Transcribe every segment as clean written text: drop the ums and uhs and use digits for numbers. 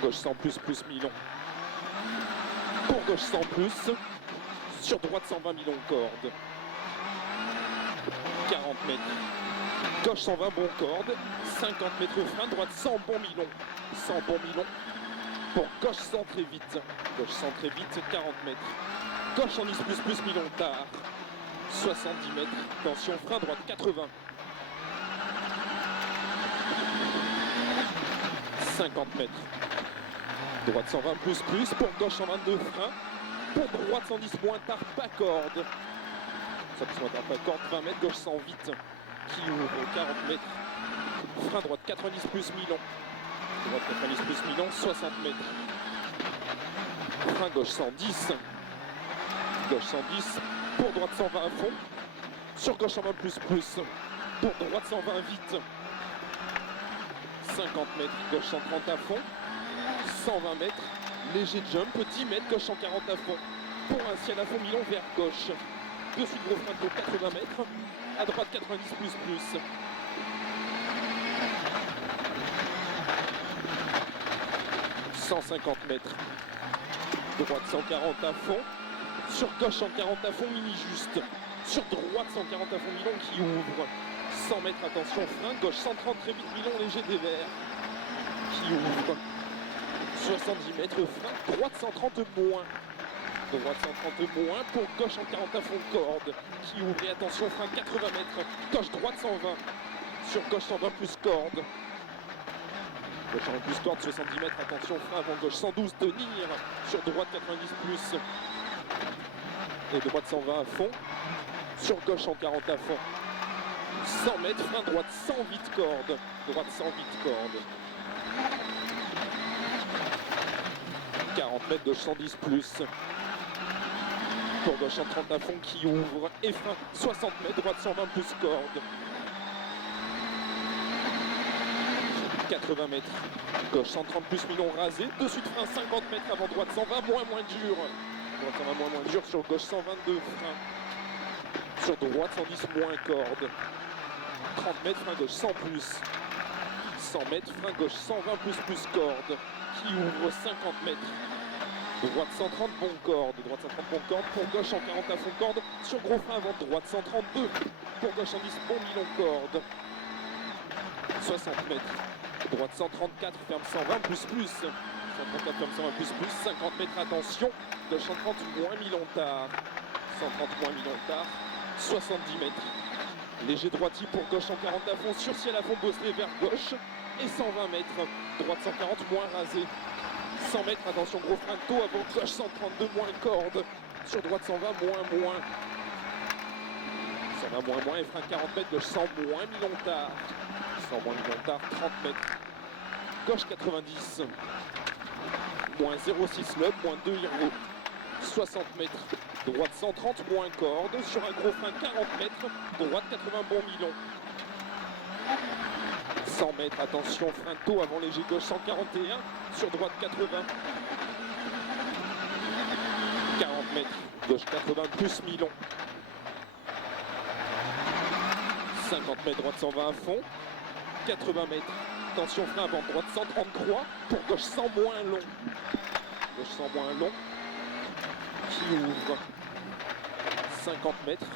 Pour gauche 100 plus mi-long. Pour gauche 100 plus. Sur droite 120 mi-long corde. 40 mètres. Gauche 120 bon corde. 50 mètres frein. Droite 100 bon mi-long. 100 bon mi-long. Pour gauche 100 très vite. Gauche 100 très vite. 40 mètres. Gauche en is plus mi-long tard. 70 mètres. Tension frein. Droite 80. 50 mètres. Droite 120 plus. Pour gauche 122 frein. Pour droite 110 moins tard, pas corde. 110 moins tard, pas corde. 20 mètres, gauche 100 vite. Qui ouvre 40 mètres. Frein droite 90 plus mi-long. Droite 90 plus mi-long, 60 mètres. Frein gauche 110. Gauche 110. Pour droite 120 à fond. Sur gauche 120 plus. Pour droite 120 vite. 50 mètres, gauche 130 à fond. 120 mètres. Léger jump, 10 mètres, gauche 140 à fond. Pour un ciel à fond, mi-long vers gauche. De suite, gros frein de 80 mètres. À droite, 90 plus. 150 mètres. Droite 140 à fond. Sur gauche 140 à fond, mini juste. Sur droite 140 à fond, mi-long qui ouvre. 100 mètres, attention, frein. Gauche 130 très vite, mi-long léger dévers. Qui ouvre. 70 mètres, frein, droite 130 moins. Droite 130 moins, pour gauche en 40 à fond corde. Qui ouvre et attention, frein 80 mètres. Gauche droite 120. Sur gauche 120 plus corde. Gauche 120 plus corde, 70 mètres, attention, frein avant gauche 112, tenir. Sur droite 90 plus. Et droite 120 à fond. Sur gauche en 40 à fond. 100 mètres, frein droite 100 vite corde. Droite 100 vite corde. 40 mètres, gauche 110 plus. Pour gauche 130 à fond qui ouvre. Et frein 60 mètres, droite 120 plus corde. 80 mètres. Gauche 130 plus mi-long rasé. De suite frein 50 mètres avant droite 120 moins dur. Droite 120 moins dur sur gauche 122 frein. Sur droite 110 moins corde. 30 mètres, frein gauche 100 plus. 100 mètres, frein gauche 120 plus corde. Qui ouvre 50 mètres. Droite 130 bon corde. Droite 130 bon corde. Pour gauche en 40 à fond corde. Sur gros frein avant droite 132. Pour gauche en 10 bon mi-long corde. 60 mètres. Droite 134 ferme 120 plus. 134 ferme 120 plus. 50 mètres attention. Gauche 130 moins mi-long tard. 130 moins mi-long tard. 70 mètres. Léger droitier pour gauche en 40 à fond. Sur ciel à fond bosselé vers gauche. Et 120 mètres. Droite 140 moins rasé. 100 mètres, attention, gros frein de taux avant gauche 132 moins corde. Sur droite 120 moins. 120 moins et frein 40 mètres, gauche 100 moins mi-long tard. 100 moins mi-long tard, 30 mètres. Gauche 90. Moins 0,6 lobe, moins 2 hiro. 60 mètres. Droite 130 moins corde. Sur un gros frein 40 mètres. Droite 80 bon mi-long. 100 mètres, attention, frein tôt avant léger gauche 141, sur droite 80. 40 mètres, gauche 80 plus mi-long. 50 mètres, droite 120 à fond. 80 mètres, tension frein avant droite 133, pour gauche 100 moins long. Gauche 100 moins long, qui ouvre. 50 mètres,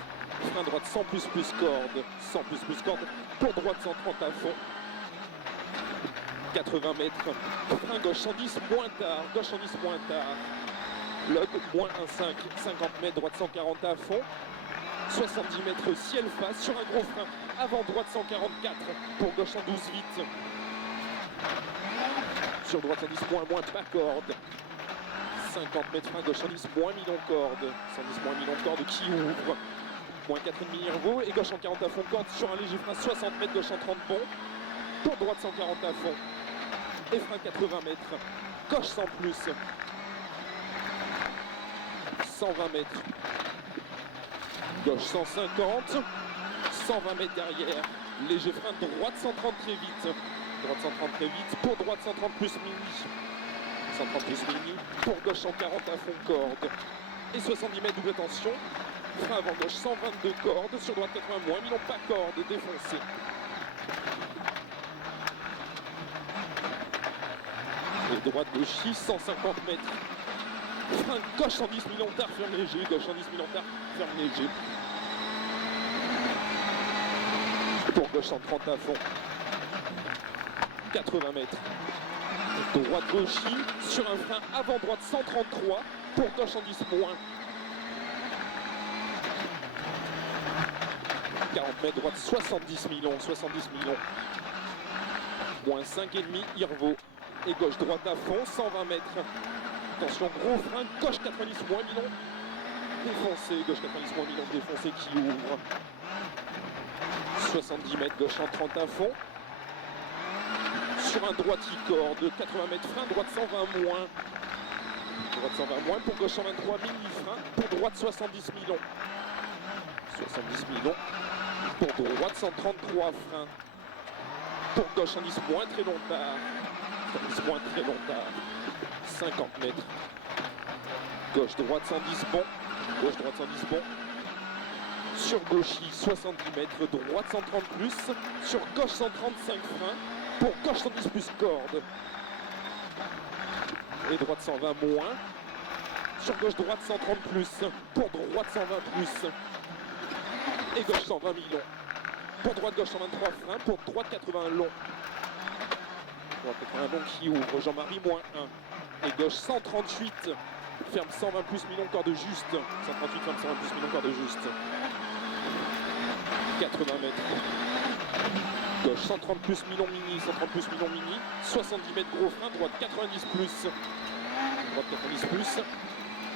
frein droite 100 plus corde. 100 plus corde, pour droite 130 à fond. 80 mètres, frein gauche 110 moins tard, gauche 110 moins tard, log moins 1,5, 50 mètres, droite 140 à fond, 70 mètres ciel face sur un gros frein, avant droite 144, pour gauche 112 vite, sur droite 110 moins pas corde, 50 mètres frein gauche 110 moins mi-long corde, 110 moins mi-long corde qui ouvre, moins 4,5 ergo, et gauche 140 à fond corde sur un léger frein 60 mètres, gauche 130 bon, pour droite 140 à fond. Et frein 80 mètres, gauche 100 plus, 120 mètres, gauche 150, 120 mètres derrière, léger frein droite 130 très vite, droite 130 très vite, pour droite 130 plus mini, 130 plus mini, pour gauche 140 à fond corde, et 70 mètres double tension, frein avant gauche 122 cordes, sur droite 80 moins, mi-long pas corde, défoncé. Et droite gauchis, 150 mètres. Frein gauche 110 millions tard, ferme léger, gauche 110 millions tard, ferme léger. Pour gauche 130 à fond. 80 mètres. Droite gauchis, sur un frein avant droite 133, pour gauche 110 moins. 40 mètres, droite 70 millions, moins 5,5, Irvo. Et gauche droite à fond, 120 mètres. Attention, gros frein, gauche 90 moins millions. Défoncé, gauche 90 moins millions, défoncé qui ouvre. 70 mètres, gauche 130 à fond. Sur un droite qui corde, 80 mètres frein, droite 120 moins. Droite 120 moins, pour gauche 123, mini frein, pour droite 70 millions. 70 millions. Pour droite 133 frein. Pour gauche 110 moins, très long tard. 110 moins, très long tard. 50 mètres. Gauche droite 110 bon. Gauche droite 110 bon. Sur gauchis 70 mètres, droite 130 plus. Sur gauche 135 frein. Pour gauche 110 plus corde. Et droite 120 moins. Sur gauche droite 130 plus. Pour droite 120 plus. Et gauche 120 millions. Pour droite gauche 123 frein. Pour droite 80 long. Droite 80 long qui ouvre. Jean-Marie moins 1. Et gauche 138. Ferme 120 plus millions corde juste. 138 ferme 120 plus millions corde juste. 80 mètres. Gauche 130 plus millions mini, 130 plus millions mini. 70 mètres gros frein, droite 90 plus. Droite 90 plus.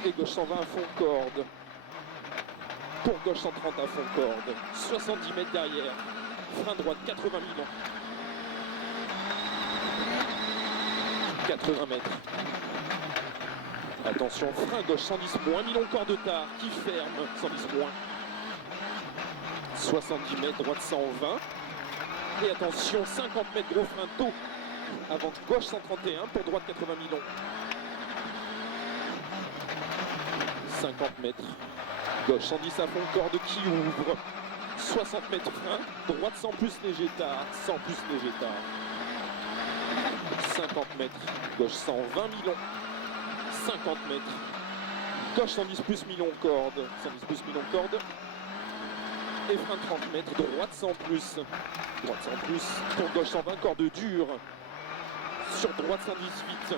Et gauche 120 à fond corde. Pour gauche 130 à fond corde. 70 mètres derrière. Frein droite 80 millions. 80 mètres. Attention, frein gauche 110 moins, millions corde tard qui ferme. 110 moins. 70 mètres, droite 120. Et attention, 50 mètres gros frein tôt. Avant gauche 131 pour droite 80 millions. 50 mètres. Gauche 110 à fond corde qui ouvre. 60 mètres frein. Droite 100 plus léger tard. 100 plus léger tard. 50 mètres. Gauche 120 millions. 50 mètres. Gauche 110 plus millions corde. 110 plus millions corde. Et frein 30 mètres. Droite 100 plus. Droite 100 plus. Pour gauche 120 corde dure. Sur droite 118.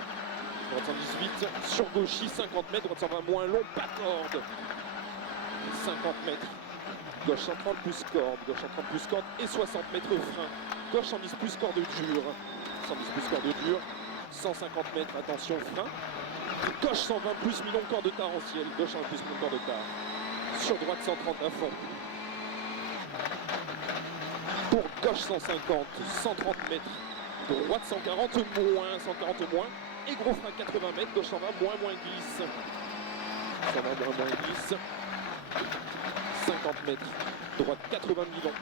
Droite 118. Sur gauchis 50 mètres. Droite 120 moins long. Pas corde. 50 mètres. Gauche 130 plus corde. Gauche 130 plus corde. Et 60 mètres frein. Gauche 110 plus corde dure. 110 plus corde dure. 150 mètres. Attention frein. Gauche 120 plus millions corde tard en ciel. Gauche 120 plus millions corde tard. Sur droite 130 à fond. Pour gauche 150, 130 mètres. Droite 140 moins, 140 moins. Et gros frein 80 mètres, gauche 120 moins glisse. 120 moins glisse. 50 mètres. Droite 80 millions.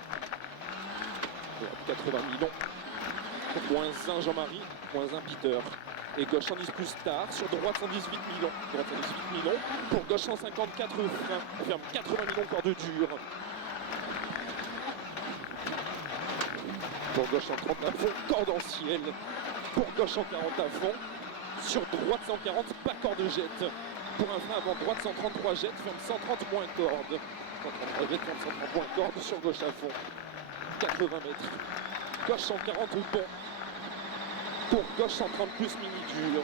Droite 80 millions. Moins 1 Jean-Marie, moins 1 Peter. Et gauche 110 plus tard, sur droite 118 millions. Droite 118 millions. Pour gauche 154 frein. Ferme 80 millions corde dure. Pour gauche 130 à fond, corde en ciel. Pour gauche 140 à fond. Sur droite 140, pas corde jette. Pour un frein avant droite 133 jette, ferme 130 moins corde. 133 jette, ferme 130 moins corde. Sur gauche à fond. 80 mètres. Gauche 140 bon. Pour gauche 130 plus mini dur.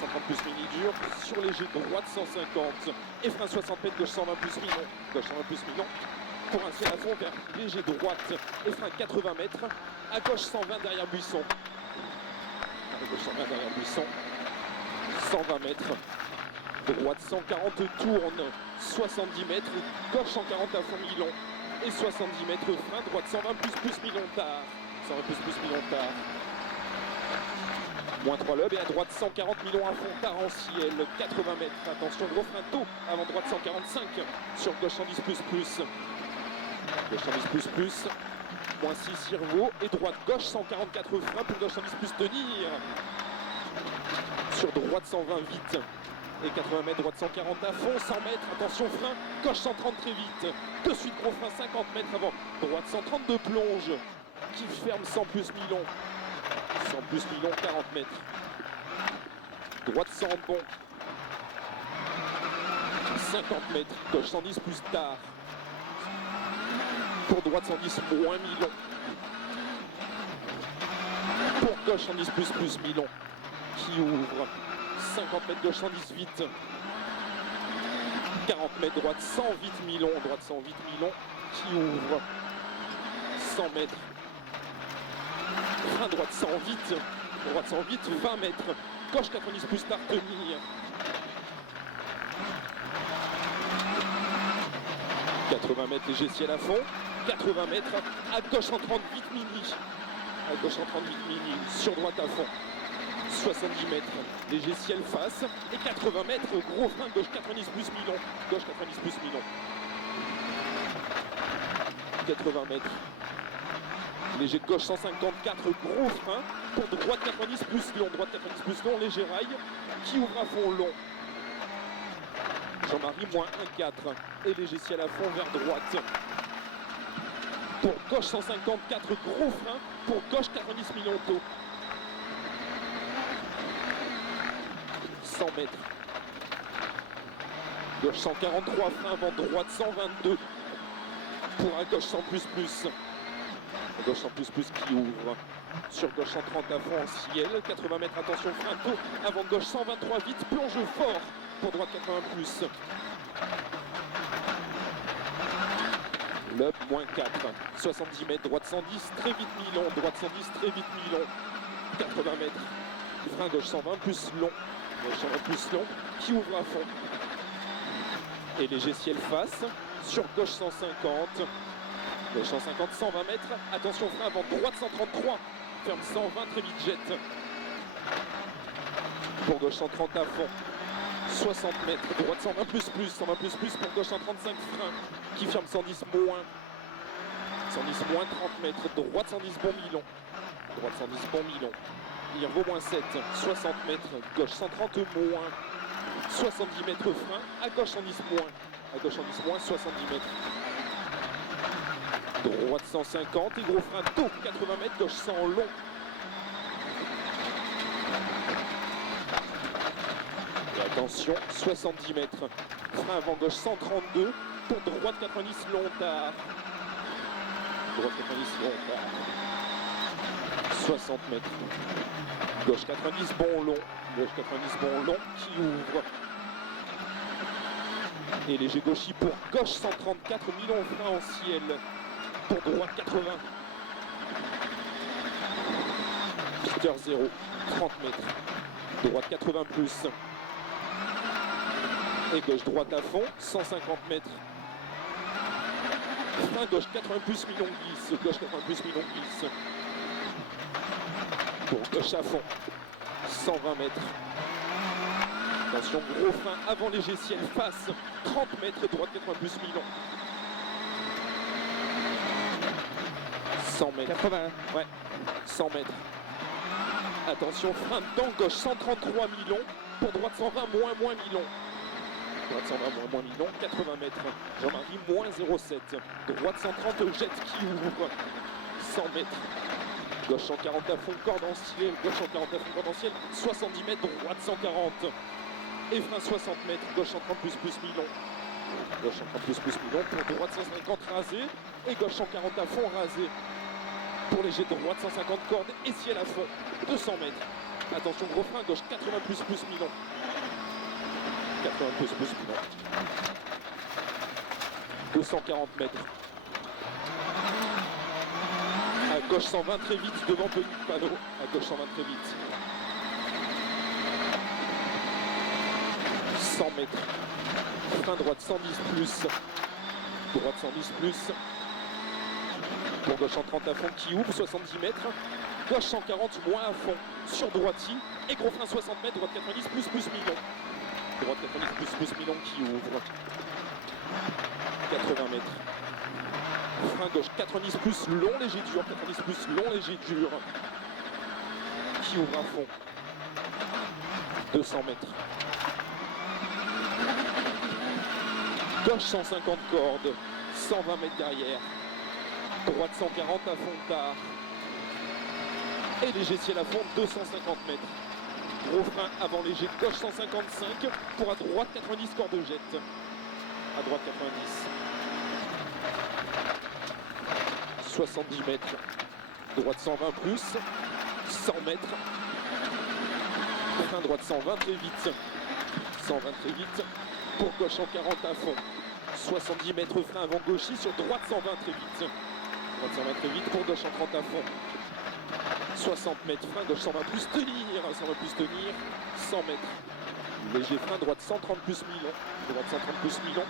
130 plus mini dur. Sur léger droite 150. Et frein 60 mètres, gauche 120 plus millions. Gauche 120 plus millions. Pour un ciel à fond vers léger droite et frein 80 mètres. À gauche 120 derrière buisson. À gauche 120 derrière buisson. 120 mètres. Droite 140 tourne. 70 mètres. Gauche 140 à fond Milon. Et 70 mètres frein. Droite 120 plus millions tard. 120 plus millions tard. Moins 3 lobes et à droite 140 millions à fond tard en ciel. 80 mètres. Attention gros frein tôt. Avant droite 145. Sur gauche 110 plus. Gauche 110 plus. Moins 6 Irvo. Et droite gauche 144 frein pour gauche 110 plus tenir. Sur droite 120 vite. Et 80 mètres, droite 140 à fond, 100 mètres, attention frein, gauche 130 très vite. De suite gros frein 50 mètres avant. Droite 130 de plonge. Qui ferme 100 plus millions. 100 plus millions, 40 mètres. droite sans rebond. 50 mètres, gauche 110 plus tard. Pour droite 110 moins mi-long. Pour gauche 110 plus mi-long qui ouvre. 50 mètres gauche 110 vite. 40 mètres droite 100 vite mi-long, droite 100 vite mi-long qui ouvre. 100 mètres. Frein droite 100 vite. Droite 100 vite, 20 mètres. Gauche 90 plus tard, tenir. 80 mètres, léger ciel à fond. 80 mètres, à gauche en 30 vite mini. À gauche en 30 vite mini, sur droite à fond. 70 mètres, léger ciel face. Et 80 mètres, gros frein, gauche 90 plus mi-long. Gauche 90 plus mi-long. 80 mètres. Léger gauche 154, gros frein. Pour droite 90 plus long. Droite 90 plus long, léger rail. Qui ouvre à fond long. Jean-Marie, moins 1,4. Et léger ciel à fond vers droite. Pour gauche 154, gros frein. Pour gauche 90 millions taux. 100 mètres. Gauche 143, frein avant droite 122. Pour à gauche 100 plus. À gauche 100 plus qui ouvre. Sur gauche 130 à fond en ciel. 80 mètres, attention, frein tôt. Avant gauche 123 vite, plonge fort. Pour droite 80 plus. L'up, moins 4. 70 mètres, droite 110, très vite mi-long. Droite 110, très vite mi-long. 80 mètres. Frein gauche 120 plus long. Gauche 120 plus long. Qui ouvre à fond. Et léger ciel face. Sur gauche 150. Gauche 150, 120 mètres. Attention, frein avant droite 133. Ferme 120, très vite jette. Pour gauche 130 à fond. 60 mètres, droite 120 plus, 120 plus, pour gauche 135 frein, qui ferme 110 moins. 110 moins 30 mètres, droite 110 bon mi-long. Droite 110 bon mi-long. Il vaut moins 7, 60 mètres, gauche 130 moins. 70 mètres frein, à gauche 110 moins. À gauche 110 moins, 70 mètres. Droite 150 et gros frein tôt, 80 mètres, gauche 100 long. Et attention, 70 mètres. Frein avant gauche 132, pour droite 90 long tard. Droite 90 long tard. 60 mètres. Gauche 90 bon long. Gauche 90 bon long qui ouvre. Et léger gauchy pour gauche 134, mi-long frein en ciel. Pour droite 80. Peter 0, 30 mètres. Droite 80 plus. Et gauche droite à fond, 150 mètres. Frein gauche 80 plus, mi-long glisse. Gauche 80 plus, mi-long glisse. Pour gauche à fond, 120 mètres. Attention, gros frein avant léger ciel face. 30 mètres, droite 80 plus, mi-long. 100 mètres. 80. Ouais, 100 mètres. Attention, frein dedans, gauche 133 mi-long. Pour droite 120, moins mi-long. Droite 120, moins mi-long, 80 mètres. Jean-Marie, moins 0,7. Droite 130, jette qui ouvre. 100 mètres. Gauche 140 à fond, corde en ciel. Gauche 140 à fond, corde en ciel. 70 mètres, droite 140. Et frein 60 mètres, gauche 130 plus mi-long. Gauche 130 plus mi-long. Pour droite 150 rasé. Et gauche 140 à fond rasé. Pour léger droite 150 cordes et ciel à fond. 200 mètres. Attention, gros frein, gauche 80 plus mi-long. 80 plus mi-long. 240 mètres. À gauche 120 très vite, devant petit panneau. À gauche 120 très vite. 100 mètres. Frein droite 110 plus. Droite 110 plus. Pour gauche 130 à fond qui ouvre, 70 mètres. Gauche 140 moins à fond sur droiti. Et gros frein 60 mètres, droite 90 plus mi-long. Droite 90 plus mi-long qui ouvre. 80 mètres. Frein gauche 90 plus long, léger dur. 90 plus long, léger dur. Qui ouvre à fond. 200 mètres. Gauche 150 cordes. 120 mètres derrière. Droite 140 à fond tard. Et léger ciel à fond, 250 mètres. Gros frein avant léger, gauche 155. Pour à droite 90, corps de jet. À droite 90. 70 mètres. Droite 120 plus. 100 mètres. Frein droite 120 très vite. 120 très vite. Pour gauche en 40 à fond. 70 mètres frein avant gauchis sur droite 120 très vite. Droite 120 très vite pour gauche en 30 à fond. 60 mètres frein, gauche 120 plus tenir. 120 plus tenir. 100 mètres. Léger frein, droite 130 plus Milon. Droite 130 plus Milon.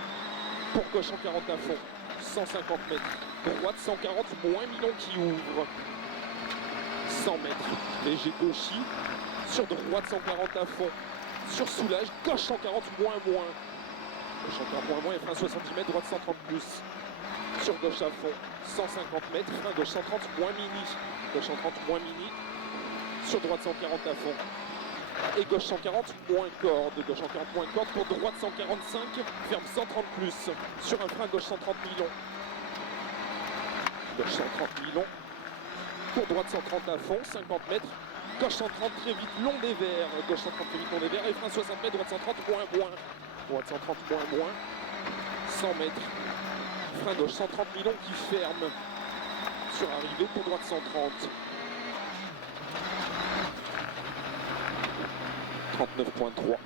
Pour gauche en 40 à fond. 150 mètres. Droite 140 moins Milon qui ouvre. 100 mètres. Léger gauchis. Sur droite 140 à fond. Sur soulage, gauche 140 moins. Gauche 140 moins et frein 70 mètres, droite 130 plus. Sur gauche à fond, 150 mètres, frein gauche 130 moins mini. Gauche 130 moins mini. Sur droite 140 à fond. Et gauche 140 moins corde. Gauche 140 moins corde pour droite 145, ferme 130 plus. Sur un frein gauche 130 milons. Gauche 130 milons. Pour droite 130 à fond, 50 mètres. Gauche 130 très vite, long des verts. Gauche 130 très vite, long des verts. Et frein 60 mètres, droite 130 moins. Droite 130 moins. 100 mètres. Frein gauche 130 milons qui ferme. Sur arrivée pour droite 130. 39.3.